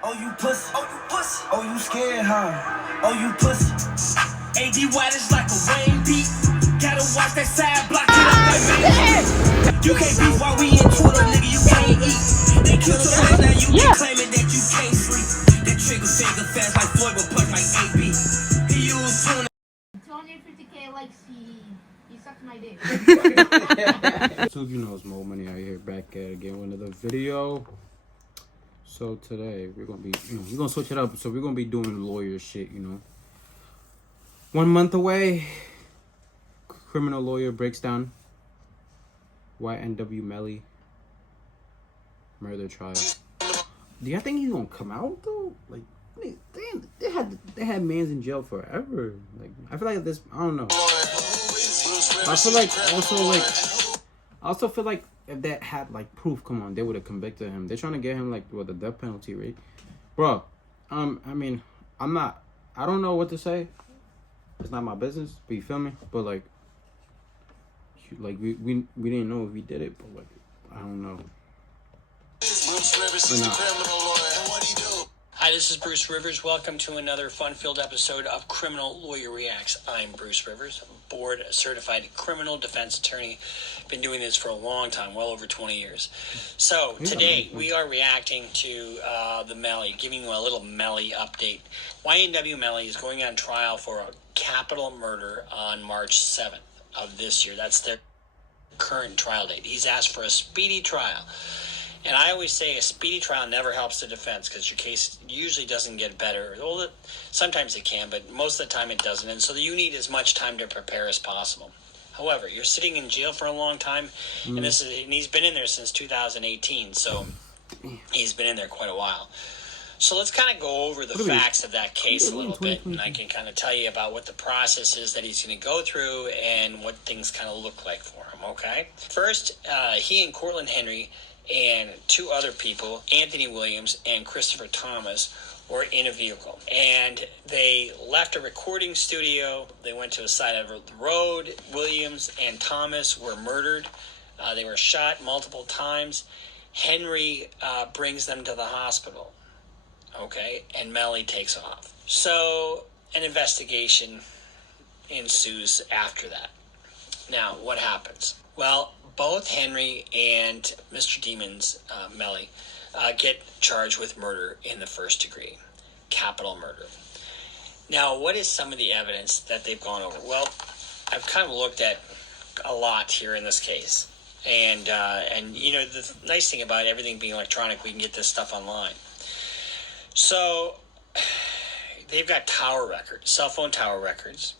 Oh, you pussy. Oh, you pussy. Oh, you scared, huh? Oh, you pussy. AD White is like a Wayne beat. Gotta watch that side, block it up like man. You can't beat while we in Twitter, nigga. You can't eat. They killed your ass, now you be claiming that you can't sleep. That trigger finger fast like Floyd, but punch like AB. He used tuna. 250K likes he sucked my dick. So you know it's Mo Money out here back at again with another video. So today we're gonna be, we're gonna switch it up. So we're gonna be doing lawyer shit, 1 month away. Criminal lawyer breaks down YNW Melly murder trial. Do y'all think he's gonna come out though? Like they had mans in jail forever. Like I feel like this, I don't know. I feel like I also feel like if that had like proof, come on, they would have convicted him. They're trying to get him like with the death penalty, right? Bro, I mean, I don't know what to say. It's not my business, but you feel me? But like we didn't know if he did it, but like I don't know. Hi, this is Bruce Rivers. Welcome to another fun-filled episode of Criminal Lawyer Reacts. I'm Bruce Rivers, board-certified criminal defense attorney. Been doing this for a long time, well over 20 years. So today we are reacting to the Melly, giving you a little Melly update. YNW Melly is going on trial for a capital murder on March 7th of this year. That's their current trial date. He's asked for a speedy trial. And I always say a speedy trial never helps the defense because your case usually doesn't get better. Well, sometimes it can, but most of the time it doesn't. And so you need as much time to prepare as possible. However, you're sitting in jail for a long time, and he's been in there since 2018, so he's been in there quite a while. So let's kind of go over the facts of that case a little bit, and I can kind of tell you about what the process is that he's going to go through and what things kind of look like for him, okay? First, he and Cortland Henry and two other people, Anthony Williams and Christopher Thomas, were in a vehicle. And they left a recording studio. They went to a side of the road. Williams and Thomas were murdered. They were shot multiple times. Henry brings them to the hospital. Okay, and Melly takes off. So an investigation ensues after that. Now, what happens? Well, both Henry and Mr. Demon's Melly get charged with murder in the first degree, capital murder. Now, what is some of the evidence that they've gone over? Well, I've kind of looked at a lot here in this case. And the nice thing about everything being electronic, we can get this stuff online. So they've got tower records, cell phone tower records.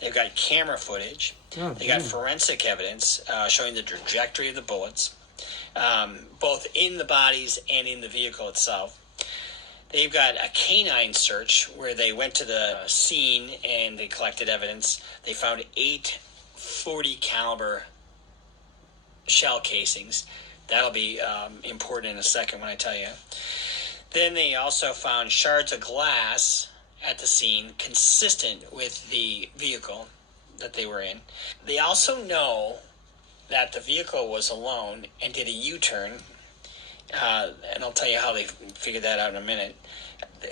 They've got camera footage. They got forensic evidence showing the trajectory of the bullets, both in the bodies and in the vehicle itself. They've got a canine search where they went to the scene and they collected evidence. They found 8 .40 caliber shell casings. That'll be important in a second when I tell you. Then they also found shards of glass at the scene consistent with the vehicle that they were in. They also know that the vehicle was alone and did a U-turn, and I'll tell you how they figured that out in a minute.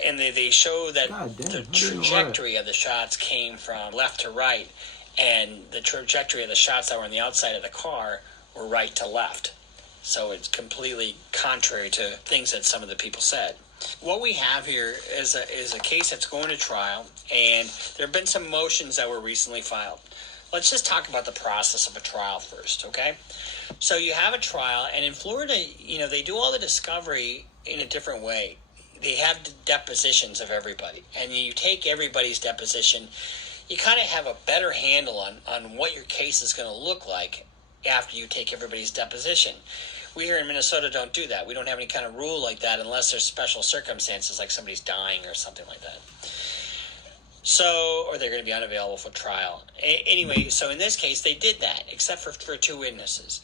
And they show that the trajectory of the shots came from left to right, and the trajectory of the shots that were on the outside of the car were right to left. So it's completely contrary to things that some of the people said. What we have here is a case that's going to trial, and there have been some motions that were recently filed. Let's just talk about the process of a trial first, okay? So you have a trial, and in Florida, they do all the discovery in a different way. They have depositions of everybody, and you take everybody's deposition. You kind of have a better handle on what your case is going to look like after you take everybody's deposition. We here in Minnesota don't do that. We don't have any kind of rule like that unless there's special circumstances, like somebody's dying or something like that. So, or they're going to be unavailable for trial. Anyway, so in this case, they did that, except for 2 witnesses.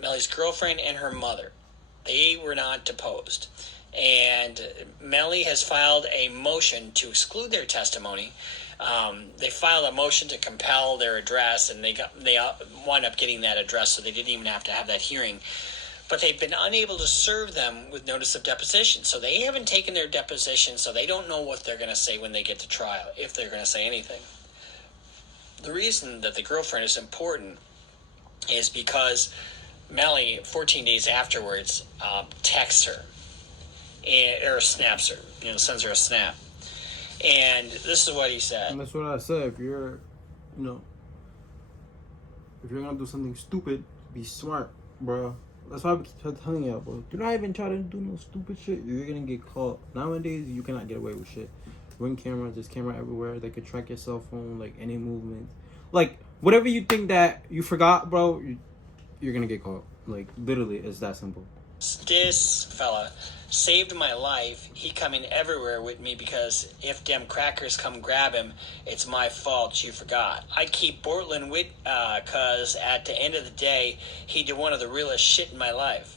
Melly's girlfriend and her mother. They were not deposed. And Melly has filed a motion to exclude their testimony They filed a motion to compel their address, and they wound up getting that address, so they didn't even have to have that hearing. But they've been unable to serve them with notice of deposition. So they haven't taken their deposition, so they don't know what they're going to say when they get to trial, if they're going to say anything. The reason that the girlfriend is important is because Melly, 14 days afterwards, texts her, or snaps her, sends her a snap. And this is what he said. And that's what I said. If you're going to do something stupid, be smart, bro. That's why I keep telling y'all, bro. Do not even try to do no stupid shit. You're gonna get caught. Nowadays, you cannot get away with shit. Ring cameras, there's camera everywhere. They could track your cell phone, like any movement. Like, whatever you think that you forgot, bro, you're gonna get caught. Like, literally, it's that simple. This fella saved my life. He come in everywhere with me because if them crackers come grab him, it's my fault you forgot. I keep Portland with, cause at the end of the day, he did one of the realest shit in my life.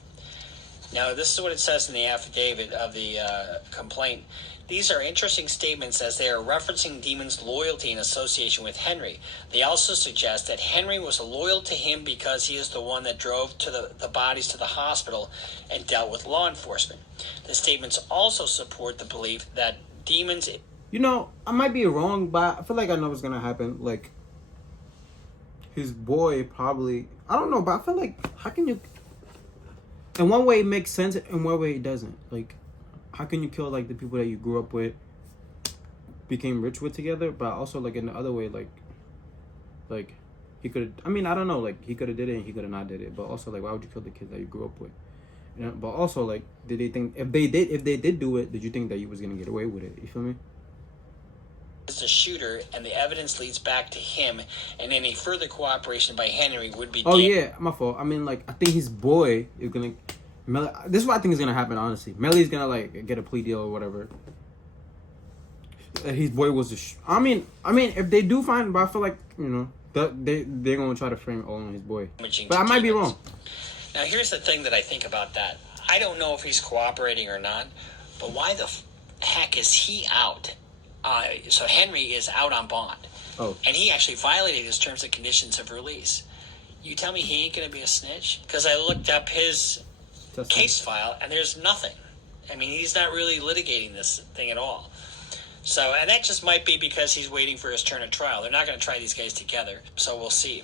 Now, this is what it says in the affidavit of the complaint. These are interesting statements as they are referencing Demon's loyalty in association with Henry. They also suggest that Henry was loyal to him because he is the one that drove to the bodies to the hospital and dealt with law enforcement. The statements also support the belief that Demon's... I might be wrong, but I feel like I know what's going to happen. Like, his boy probably... I don't know, but I feel like, how can you... In one way, it makes sense, in one way, it doesn't. Like... How can you kill, like, the people that you grew up with, became rich with together, but also, like, in the other way, like he could, I don't know, like, he could have did it and he could have not did it, but also, like, why would you kill the kids that you grew up with? But also, like, did they think, if they did do it, did you think that you was going to get away with it? You feel me? Is the shooter, and the evidence leads back to him, and any further cooperation by Henry would be... yeah, my fault. I think his boy is going to... this is what I think is gonna happen. Honestly, Melly's gonna like get a plea deal or whatever. His boy was if they do find, but I feel like they're gonna try to frame it all on his boy. But I might be wrong. Now, here's the thing that I think about that. I don't know if he's cooperating or not, but why the heck is he out? So Henry is out on bond, and he actually violated his terms and conditions of release. You tell me he ain't gonna be a snitch? Because I looked up his case file, and there's nothing. He's not really litigating this thing at all. So, and that just might be because he's waiting for his turn at trial. They're not going to try these guys together, so we'll see.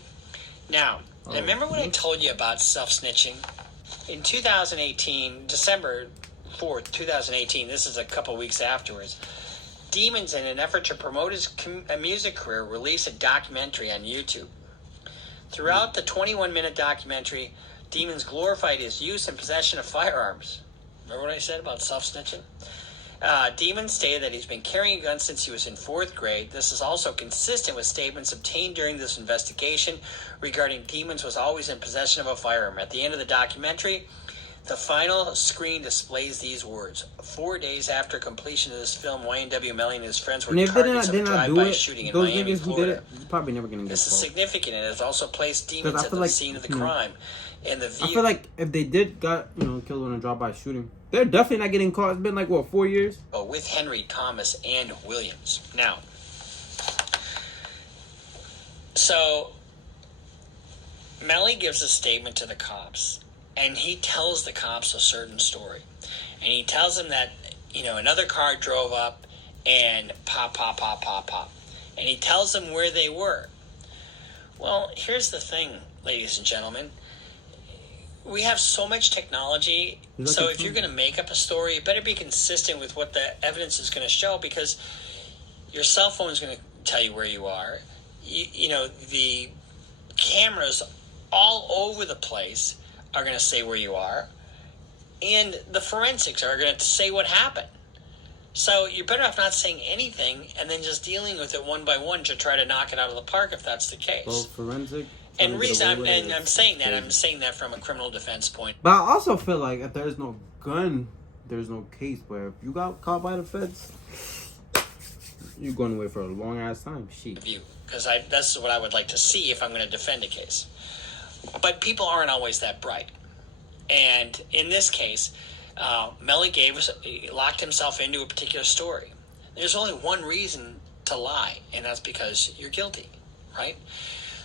Now, remember when I told you about self-snitching? In 2018, December 4th, 2018, this is a couple weeks afterwards, Demons, in an effort to promote his music career, released a documentary on YouTube. Throughout the 21-minute documentary, Demons glorified his use and possession of firearms. Remember what I said about self-snitching? Demons stated that he's been carrying a gun since he was in 4th grade. This is also consistent with statements obtained during this investigation regarding Demons was always in possession of a firearm. At the end of the documentary, the final screen displays these words. 4 days after completion of this film, YNW, Melly, and his friends were targets of a drive-by shooting in Miami, Florida. Probably never gonna get this is significant, and it has also placed Demons at the scene of the crime. And the I feel like if they did got killed in a drive-by shooting, they're definitely not getting caught. It's been like 4 years. With Henry, Thomas, and Williams. Now, so Melly gives a statement to the cops, and he tells the cops a certain story, and he tells them that another car drove up and pop, and he tells them where they were. Well, here's the thing, ladies and gentlemen. We have so much technology, so if you're going to make up a story, it better be consistent with what the evidence is going to show, because your cell phone is going to tell you where you are. The cameras all over the place are going to say where you are, and the forensics are going to say what happened. So you're better off not saying anything and then just dealing with it one by one to try to knock it out of the park if that's the case. Well, forensic... And I'm saying that from a criminal defense point. But I also feel like if there's no gun, there's no case. But if you got caught by the feds, you're going away for a long ass time. Because that's what I would like to see if I'm going to defend a case. But people aren't always that bright. And in this case, Melly locked himself into a particular story. There's only one reason to lie, and that's because you're guilty, right?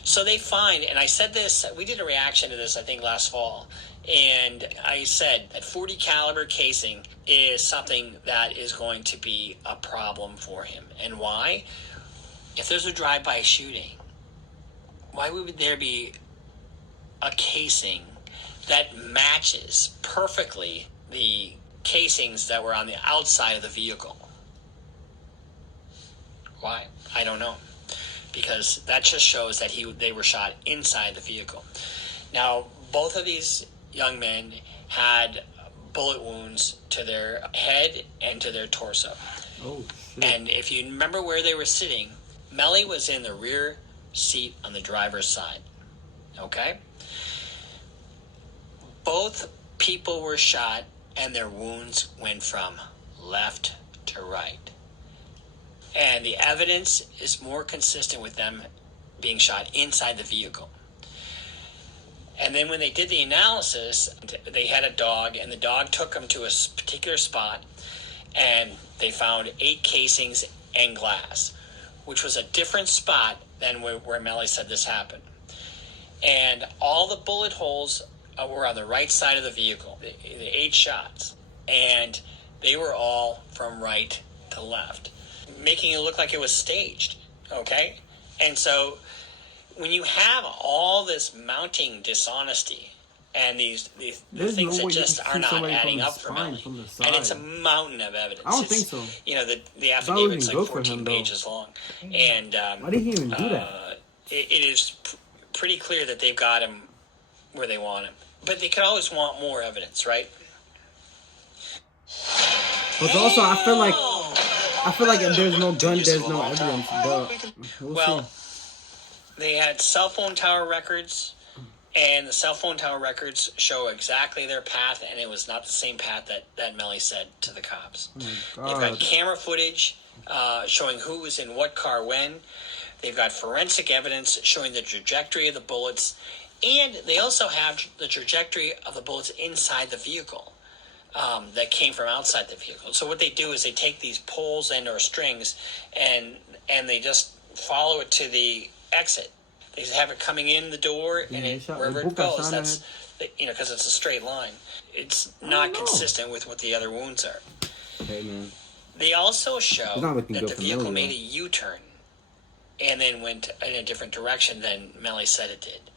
So they find, and I said this, we did a reaction to this, I think, last fall, and I said that 40 caliber casing is something that is going to be a problem for him. And why? If there's a drive-by shooting, why would there be a casing that matches perfectly the casings that were on the outside of the vehicle? Why? I don't know. Because that just shows that they were shot inside the vehicle. Now, both of these young men had bullet wounds to their head and to their torso. Oh, shit. And if you remember where they were sitting, Melly was in the rear seat on the driver's side. Okay? Both people were shot, and their wounds went from left to right. And the evidence is more consistent with them being shot inside the vehicle. And then when they did the analysis, they had a dog, and the dog took them to a particular spot, and they found 8 casings and glass, which was a different spot than where Melly said this happened. And all the bullet holes were on the right side of the vehicle, the 8 shots, and they were all from right to left, making it look like it was staged, okay? And so when you have all this mounting dishonesty and these things that just are not adding up for Melly, and it's a mountain of evidence. I don't think so. You know, the affidavit's like 14 pages long. And why did he even do that? It is pretty clear that they've got him where they want him. But they could always want more evidence, right? But also, I feel like if there's no gun, there's no evidence. But we'll see. They had cell phone tower records, and the cell phone tower records show exactly their path, and it was not the same path that Melly said to the cops. Oh They've got camera footage showing who was in what car when. They've got forensic evidence showing the trajectory of the bullets, and they also have the trajectory of the bullets inside the vehicle. That came from outside the vehicle. So what they do is they take these poles and or strings and they just follow it to the exit. They have it coming in the door, and wherever it goes, that's, because it's a straight line. It's not consistent with what the other wounds are. Hey, man. They also show that the vehicle Melly, made a U-turn and then went in a different direction than Melly said it did.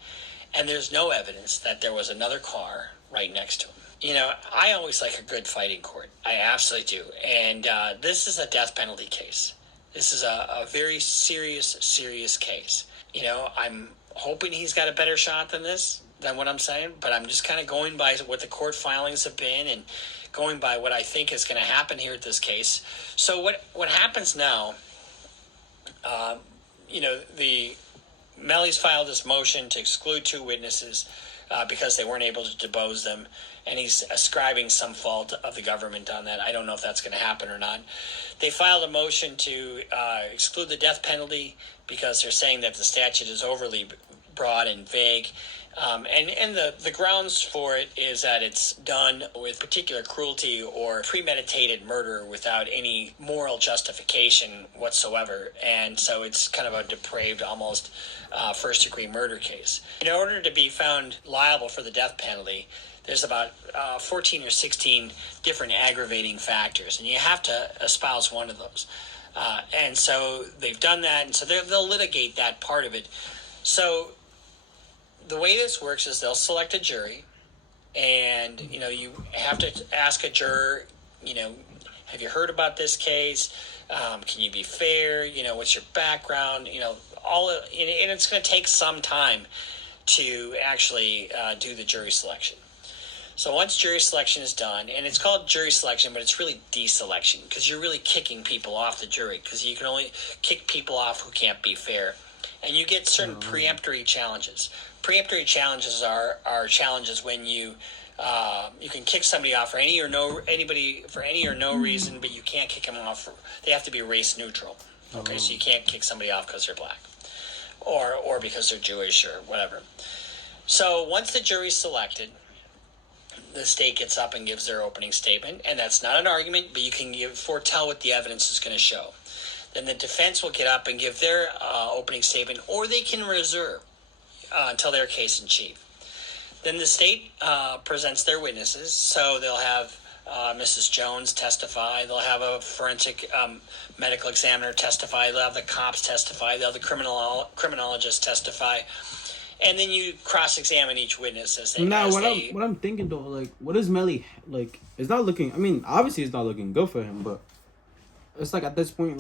And there's no evidence that there was another car right next to him. You know, I always like a good fight in court. I absolutely do. And this is a death penalty case. This is a very serious case. You know, I'm hoping he's got a better shot than what I'm saying, but I'm just kind of going by what the court filings have been and going by what I think is going to happen here at this case. So what happens now, the Melly's filed this motion to exclude 2 witnesses because they weren't able to depose them, and he's ascribing some fault of the government on that. I don't know if that's going to happen or not. They filed a motion to exclude the death penalty because they're saying that the statute is overly broad and vague. And the grounds for it is that it's done with particular cruelty or premeditated murder without any moral justification whatsoever. And so it's kind of a depraved, almost first-degree murder case. In order to be found liable for the death penalty, there's about 14 or 16 different aggravating factors, and you have to espouse one of those. And so they've done that, and so they'll litigate that part of it. So the way this works is they'll select a jury, and you have to ask a juror, have you heard about this case? Can you be fair? What's your background? And it's going to take some time to actually do the jury selection. So once jury selection is done, and it's called jury selection, but it's really deselection because you're really kicking people off the jury because you can only kick people off who can't be fair. And you get certain preemptory challenges. Preemptory challenges are challenges when you can kick somebody off for any or no reason, but you can't kick them off. They have to be race neutral. Okay, so you can't kick somebody off because they're black or because they're Jewish or whatever. So once the jury's selected, the state gets up and gives their opening statement, and that's not an argument, but you can foretell what the evidence is going to show. Then the defense will get up and give their opening statement, or they can reserve until their case in chief. Then the state presents their witnesses, so they'll have Mrs. Jones testify, they'll have a forensic medical examiner testify, they'll have the cops testify, they'll have the criminologist testify, and then you cross-examine each witness as they... Now, what I'm thinking though, like, what is Melly, like, it's not looking, I mean, obviously it's not looking good for him, but it's like at this point,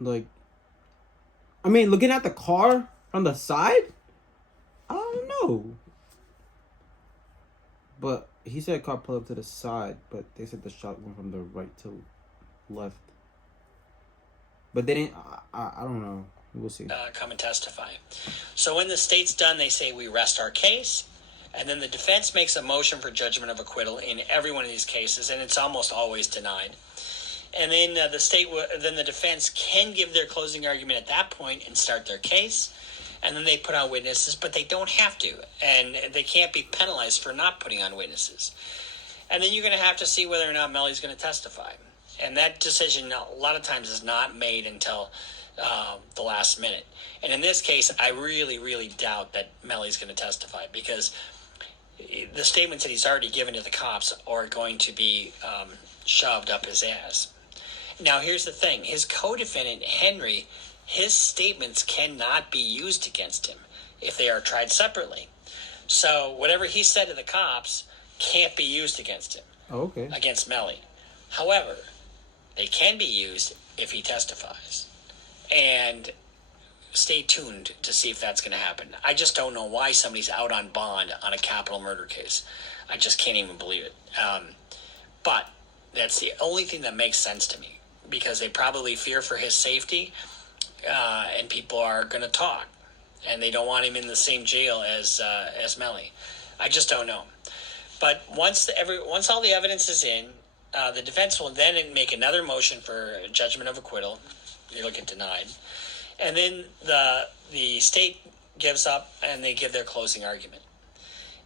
like, I mean, looking at the car from the side, I don't know. But he said car pulled up to the side, but they said the shot went from the right to left. But they didn't, I don't know. We'll see. Come and testify. So when the state's done, they say we rest our case, and then the defense makes a motion for judgment of acquittal in every one of these cases, and it's almost always denied. And then the defense can give their closing argument at that point and start their case. And then they put on witnesses, but they don't have to. And they can't be penalized for not putting on witnesses. And then you're going to have to see whether or not Melly's going to testify. And that decision, a lot of times, is not made until the last minute. And in this case, I really, really doubt that Melly's going to testify, because the statements that he's already given to the cops are going to be shoved up his ass. Now, here's the thing. His co-defendant, Henry... his statements cannot be used against him if they are tried separately. So whatever he said to the cops can't be used against him. Oh, okay. Against Melly. However, they can be used if he testifies. And stay tuned to see if that's going to happen. I just don't know why somebody's out on bond on a capital murder case. I just can't even believe it. But that's the only thing that makes sense to me, because they probably fear for his safety. And people are going to talk, and they don't want him in the same jail as Melly. I just don't know. But once all the evidence is in, the defense will then make another motion for judgment of acquittal. You'll get denied, and then the state gives up and they give their closing argument.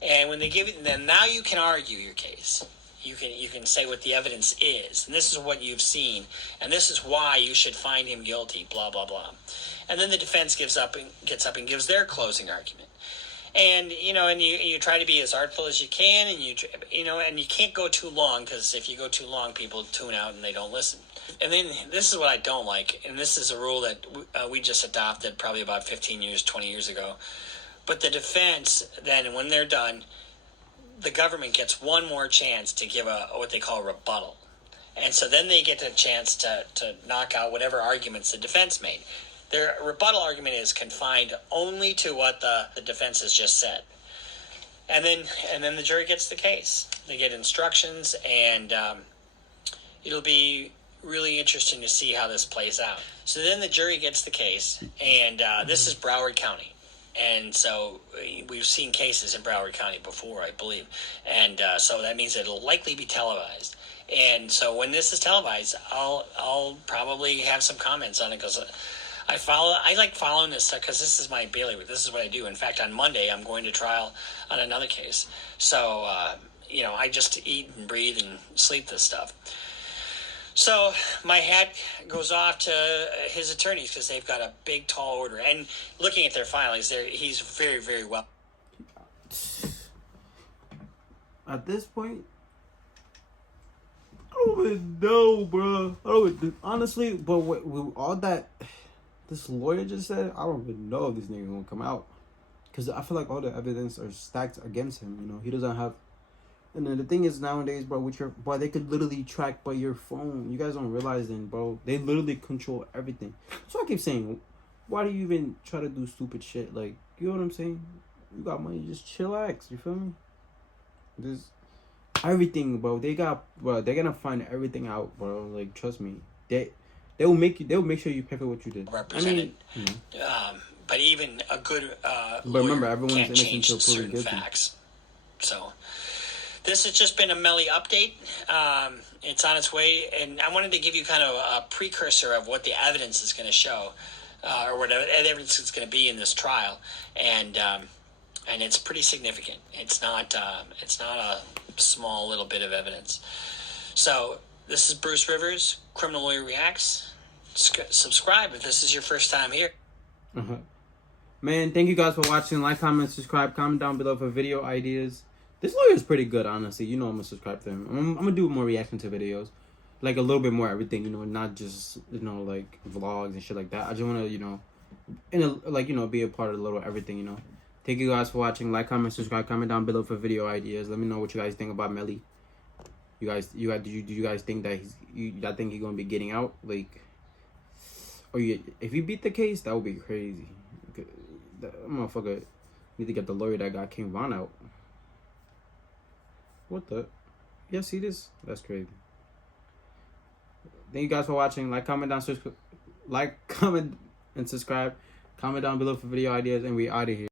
And when they give it, then now you can argue your case. You can say what the evidence is, and this is what you've seen, and this is why you should find him guilty, blah, blah, blah. And then the defense gets up and gives their closing argument. And, you try to be as artful as you can, and you can't go too long, because if you go too long, people tune out and they don't listen. And then this is what I don't like, and this is a rule that we just adopted probably about 15 years, 20 years ago. But the defense, then, when they're done, the government gets one more chance to give what they call a rebuttal. And so then they get a chance to knock out whatever arguments the defense made. Their rebuttal argument is confined only to what the defense has just said. And then the jury gets the case. They get instructions, and it'll be really interesting to see how this plays out. So then the jury gets the case, and this is Broward County. And so we've seen cases in Broward County before, I believe. And so that means it'll likely be televised. And so when this is televised, I'll probably have some comments on it, because I like following this stuff, because this is my bailiwick. This is what I do. In fact, on Monday, I'm going to trial on another case. So, I just eat and breathe and sleep this stuff. So my hat goes off to his attorneys, because they've got a big, tall order. And looking at their filings, he's very, very well. At this point, I don't even know, bro. Honestly, but with all that this lawyer just said, I don't even know if this nigga gonna come out. Because I feel like all the evidence are stacked against him. He doesn't have... And then the thing is, nowadays, bro, they could literally track by your phone. You guys don't realize then, bro. They literally control everything. So I keep saying, why do you even try to do stupid shit? Like, you know what I'm saying? You got money, just chillax. You feel me? Just everything, bro. They're gonna find everything out, bro. Like, trust me. They'll make sure you pay for what you did. Represented. But even a good but remember, everyone's can't innocent change until proven certain guilty. facts. So this has just been a Melly update. It's on its way, and I wanted to give you kind of a precursor of what the evidence is going to show, or what evidence is going to be in this trial, and it's pretty significant. It's not a small little bit of evidence. So this is Bruce Rivers, Criminal Lawyer Reacts. subscribe if this is your first time here. Man, thank you guys for watching. Like, comment, subscribe. Comment down below for video ideas. This lawyer is pretty good, honestly. You know I'm going to subscribe to him. I'm going to do more reaction to videos. Like, a little bit more everything, you know, not just, you know, like, vlogs and shit like that. I just want to, you know, be a part of a little everything, you know. Thank you guys for watching. Like, comment, subscribe. Comment down below for video ideas. Let me know what you guys think about Melly. Do you guys think that I think he's going to be getting out? Like, if he beat the case, that would be crazy. That motherfucker need to get the lawyer that got King Von out. What the? Yeah, see this? That's crazy. Thank you guys for watching. Like, comment, and subscribe. Comment down below for video ideas, and we out of here.